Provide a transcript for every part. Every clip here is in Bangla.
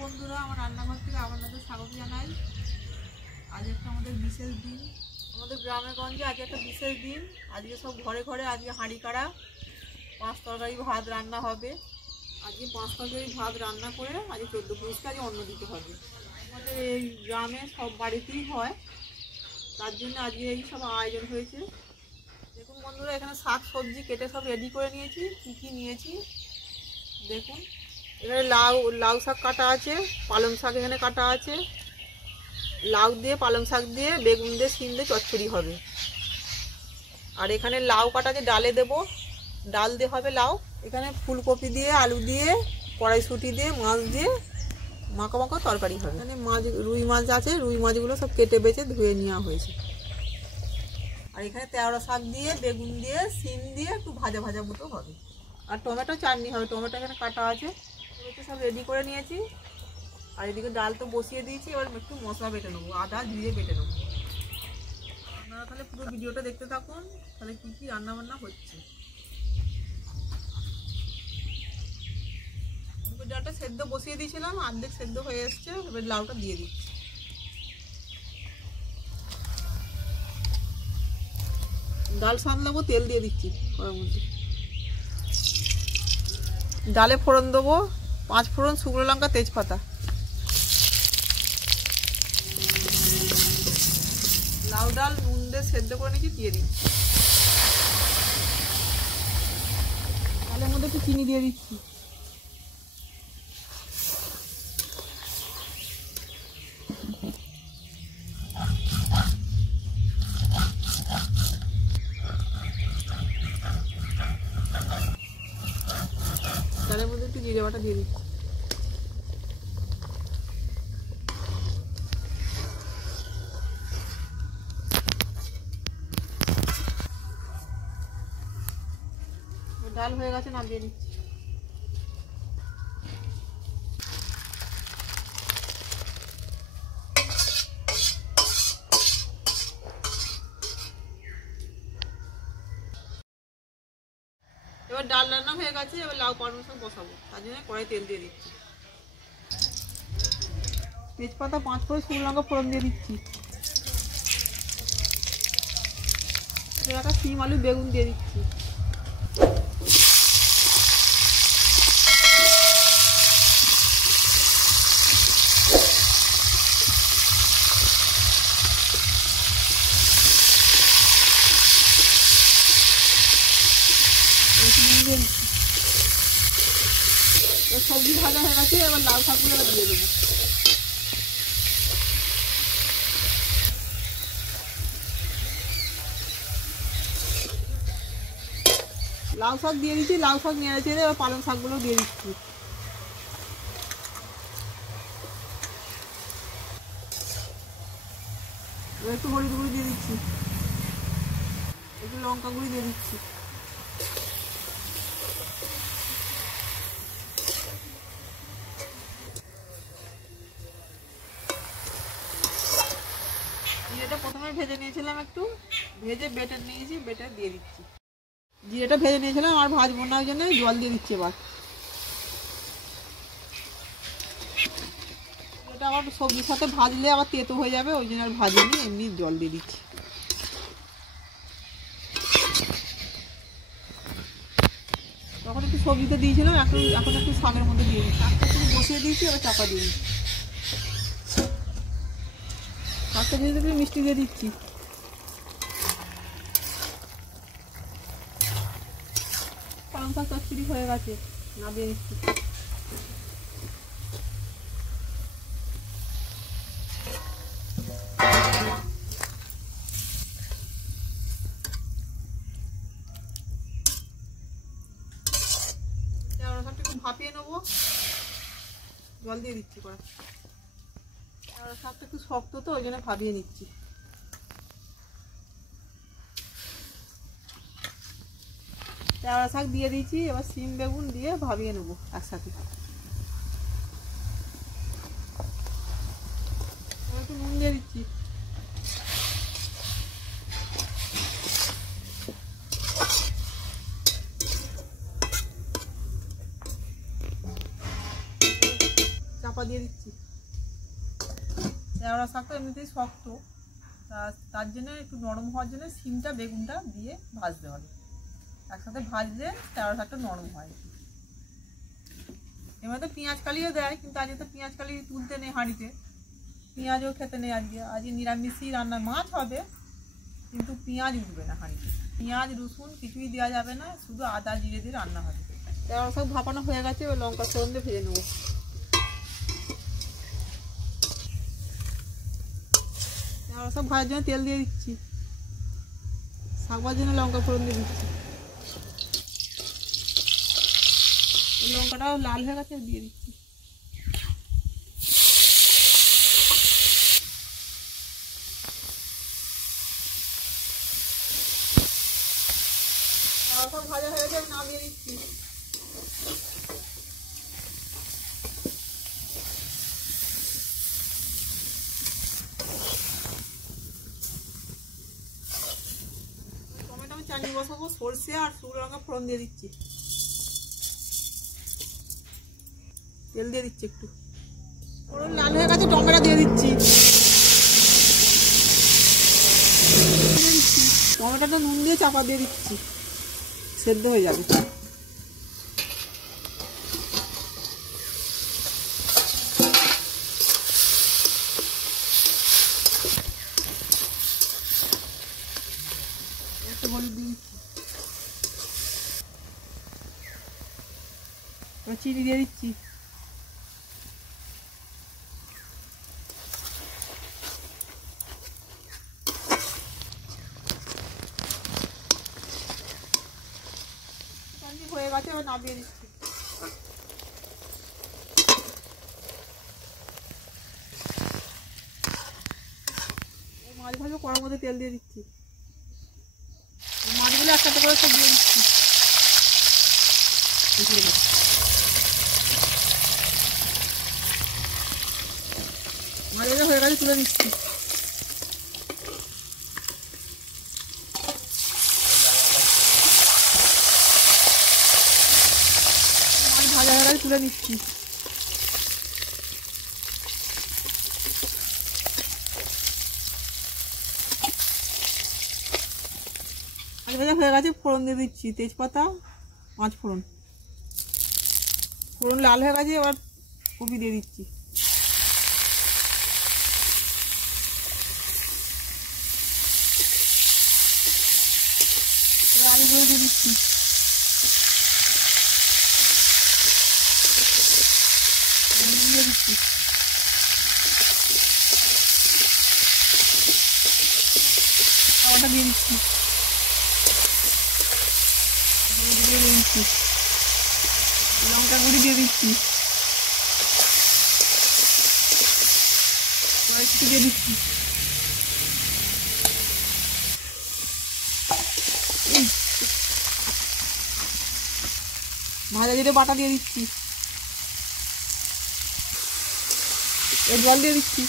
বন্ধুরা, আমার রান্নাঘর থেকে আপনাদের স্বাগত জানাই। আজ একটা আমাদের বিশেষ দিন, আমাদের গ্রামে গঞ্জে আজ একটা বিশেষ দিন। আজকে সব ঘরে ঘরে আজকে হাঁড়ি কাড়া 5 তরকারি ভাত রান্না হবে। আজকে 5 তরকারি ভাত রান্না করে আজকে 14 পুরুষকে আজকে অন্ন দিতে হবে। আমাদের এই গ্রামে সব বাড়িতেই হয়, তার জন্য আজকে এই সব আয়োজন হয়েছে। দেখুন বন্ধুরা, এখানে শাক সবজি কেটে সব রেডি করে নিয়েছি। কী কী নিয়েছি দেখুন। এখানে লাউ শাক কাটা আছে, পালং শাক এখানে কাটা আছে। লাউ দিয়ে পালং শাক দিয়ে বেগুন দিয়ে শিম দিয়ে চচ্চড়ি হবে। আর এখানে লাউ কাটা আছে, ডালে দেবো, ডাল দিয়ে হবে লাউ। এখানে ফুলকপি দিয়ে আলু দিয়ে কড়াইশুঁটি দিয়ে মাছ দিয়ে মাখা মাখা তরকারি হবে। এখানে রুই মাছ আছে, রুই মাছগুলো সব কেটে বেছে ধুয়ে নেওয়া হয়েছে। আর এখানে তেওড়া শাক দিয়ে বেগুন দিয়ে শিম দিয়ে একটু ভাজা ভাজা মতো হবে। আর টমেটো চাটনি হবে, টমেটো এখানে কাটা আছে। সব রেডি করে নিয়েছি। আর এদিকে ডাল তো বসিয়ে দিয়েছি, এবার একটু মশলা বেটে নেবো, আদা জিরে বেটে নেবো। আপনারা তাহলে পুরো ভিডিওটা দেখতে থাকুন, তাহলে কী কী রান্নাবান্না হচ্ছে। ডালটা সেদ্ধ বসিয়ে দিয়েছিলাম, অর্ধেক সেদ্ধ হয়ে এসছে। এবার লাউটা দিয়ে দিচ্ছি। ডাল সামলাবো, তেল দিয়ে দিচ্ছি কড়ার মধ্যে। ডালে ফোড়ন দেবো, 5 ফোড়ন, শুকনো লঙ্কা, তেজপাতা। লাউ ডাল নুন দিয়ে সেদ্ধ করে নিয়েছি, দিয়ে দিচ্ছি। ডালের মধ্যে একটু চিনি দিয়ে দিচ্ছি। ডালের মধ্যে একটু জিরে বাটা দিয়ে দিচ্ছি। ডাল হয়ে গেছে, নামিয়ে নিচ্ছি। এবার ডাল রান্না হয়ে গেছে, এবার লাউ পালং শাক বসাবো, তার জন্য কড়াই তেল দিয়ে দিচ্ছি। তেজপাতা 5 ফোড়ন, শুকনো লঙ্কা ফোড়ন দিয়ে দিচ্ছি। শিম আলু বেগুন দিয়ে দিচ্ছি। সবজি ভাজা হয়ে গেছে, এবার লাউ শাকগুলো দিয়ে দেবো। লাউ শাক দিয়ে দিচ্ছি, লাউ শাক নেড়ে চেড়ে এবার পালং শাকগুলো দিয়ে দিচ্ছি। একটু হলুদ গুঁড়ি দিয়ে দিচ্ছি, একটু লঙ্কা গুঁড়ি দিয়ে দিচ্ছি। জিরেটা প্রথমে ভেজে নিয়েছিলাম, একটু ভেজে বেটে নিয়েছি, বেটে দিয়ে দিচ্ছি। জিরেটা ভেজে নিয়েছিলাম আর ভাজবো না, ওই জন্য জল দিয়ে দিচ্ছি। এবার এটা আবার সবজির সাথে ভাজলে আবার তেতো হয়ে যাবে, ওই জন্য আর ভাজিনি, এমনি জল দিয়ে দিচ্ছি। তখন একটু সবজিতে দিয়েছিলাম, এখন একটু শাকের মধ্যে দিয়ে দিচ্ছি। শাকটা একটু বসিয়ে দিয়েছি, এবার চাপা দিয়ে দিচ্ছি। শাকটা দিয়ে একটু মিষ্টি দিয়ে দিচ্ছি। পালং শাক চচ্চড়ি হয়ে গেছে, নামিয়ে দিচ্ছি। ভাপিয়ে নেবো, জল দিয়ে দিচ্ছি। শাকটা একটু শক্ত তো ওই জন্য ভাবিয়ে নিচ্ছি। তেওড়া শাক দিয়ে দিয়েছি, এবার শিম বেগুন দিয়ে ভাবিয়ে নেবো একসাথে। একটু নুন দিয়ে দিচ্ছি। চাপা দিয়ে দিচ্ছি। তেওড়া শাকটা এমনিতেই শক্ত, তার জন্য একটু নরম হওয়ার জন্য শিমটা বেগুনটা দিয়ে ভাজতে হবে। একসাথে ভাজলে তেওড়া শাকটা নরম হয়। এবার তো পেঁয়াজ কালিও দেয়, কিন্তু আজকে তো পেঁয়াজ কালি তুলতে নেই হাঁড়িতে, পেঁয়াজও খেতে নেই। আজকে নিরামিষই রান্না, মাছ হবে কিন্তু পেঁয়াজ উঠবে না হাঁড়িতে। পেঁয়াজ রসুন কিছুই দেওয়া যাবে না, শুধু আদা জিরে দিয়ে রান্না হবে। তেওড়া শাক ভাপানো হয়ে গেছে, এবার লঙ্কা ফোড়ন দিয়ে ভেজে নেবো। তেওড়া শাক ভাজার জন্য তেল দিয়ে দিচ্ছি, শাক ভাজার জন্য লঙ্কা ফোড়ন দিয়ে দিচ্ছি। লঙ্কাটাও লাল হয়ে গেছে, দিয়ে দিচ্ছি। ভাজা হয়ে গেছে, নামিয়ে দিচ্ছি। টমেটো চাটনি বসাবো, সরষে আর শুকনো লঙ্কা ফোড়ন দিয়ে দিচ্ছি। তেল দিয়ে দিচ্ছি একটু, ফোড়ন লাল হয়ে গেছে, টমেটো দিয়ে দিচ্ছি। টমেটোটা নুন দিয়ে চাপা দিয়ে দিচ্ছি, সেদ্ধ হয়ে যাবে। একটু হলুদ দিয়ে দিচ্ছি, চিনি দিয়ে দিচ্ছি। হয়ে গেছে, এবার নামিয়ে দিচ্ছি। মাছ ভাজবো, কড়ার মধ্যে তেল দিয়ে দিচ্ছি। মাছগুলো একসাথে করে সব দিয়ে দিচ্ছি। মাছগুলো হয়ে গেছে, তুলে নিচ্ছি। মাছ ভাজা হয়ে গেছে, তুলে নিচ্ছি। মাছ ভাজা হয়ে গেছে, ফোড়ন দিয়ে দিচ্ছি, তেজপাতা, পাঁচ ফোড়ন। ফোড়ন লাল হয়ে গেছে, এবার কপি দিয়ে দিচ্ছি। আলুগুলো দিয়ে দিচ্ছি। দিয়ে দিচ্ছি। খাবারটা দিয়ে দিচ্ছি। দিয়ে দিচ্ছি, লঙ্কা গুঁড়ি দিয়ে দিচ্ছি, একটু দিয়ে দিচ্ছি। ভাজা জিরে বাটা দিয়ে দিচ্ছি, এর জল দিয়ে দিচ্ছি।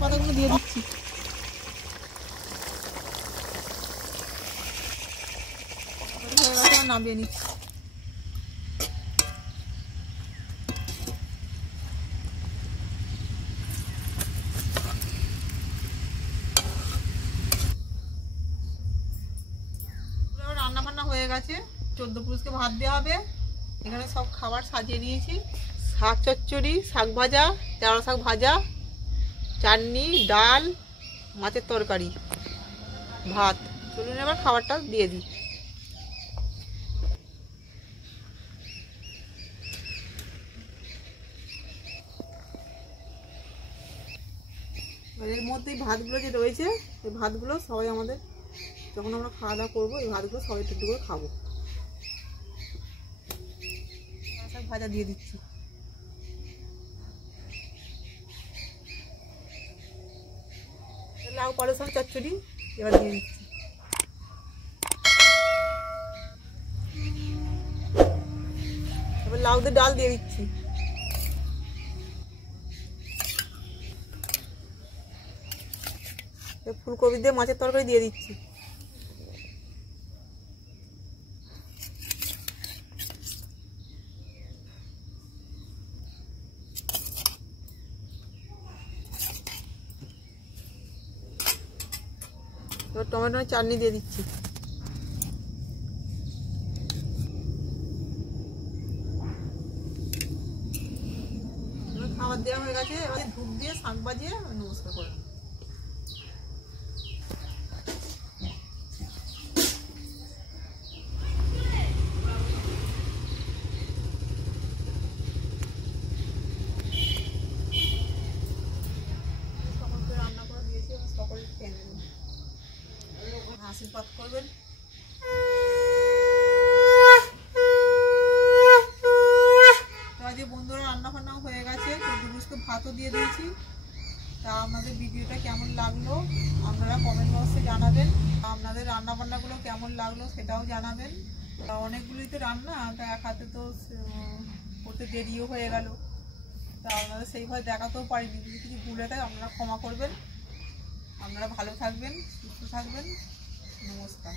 পাতাগুলো দিয়ে দিচ্ছি। নামিয়ে নিচ্ছি। রান্না বান্না হয়ে গেছে, 14 পুরুষকে ভাত দেওয়া হবে। এখানে সব খাবার সাজিয়ে নিয়েছি, শাক চচ্চড়ি, শাক ভাজা, তেওড়া শাক ভাজা, চাটনি, ডাল, মাছের তরকারি, ভাত। চলুন এবার খাবারটা দিয়ে দিই। আর এর মধ্যেই ভাতগুলো যে রয়েছে এই ভাতগুলো সবাই আমাদের যখন আমরা খাওয়া দাওয়া করবো এই ভাতগুলো সবাই একটু করে খাবো। সব ভাজা দিয়ে দিচ্ছি। লাউ পালং শাক চচ্চড়ি এবার দিয়ে দিচ্ছি। এবার লাউ দিয়ে ডাল দিয়ে দিচ্ছি। ফুলকপি দিয়ে মাছের তরকারি দিয়ে দিচ্ছি। এবার টমেটোর চাটনি দিয়ে দিচ্ছি। খাবার দেওয়া হয়ে গেছে, এবার ধূপ দিয়ে শাক বাজিয়ে নমস্কার করে সকলকে রান্না করে দিয়েছি এবং সকলে খেয়ে নেবেন, আশীর্বাদ করবেন। বন্ধুরা রান্না বান্নাও হয়ে গেছে, তো দুপুরকে ভাতও দিয়ে দিয়েছি। তা আপনাদের ভিডিওটা কেমন লাগলো আপনারা কমেন্ট বক্সে জানাবেন। আপনাদের রান্না বান্নাগুলো কেমন লাগলো সেটাও জানাবেন। তা অনেকগুলোই তো রান্না, তা এক হাতে তো করতে দেরিও হয়ে গেল, তা আপনাদের সেইভাবে দেখাতেও পারিনি। যদি কিছু ভুলে থাকে আপনারা ক্ষমা করবেন। আপনারা ভালো থাকবেন, সুস্থ থাকবেন। নমস্কার।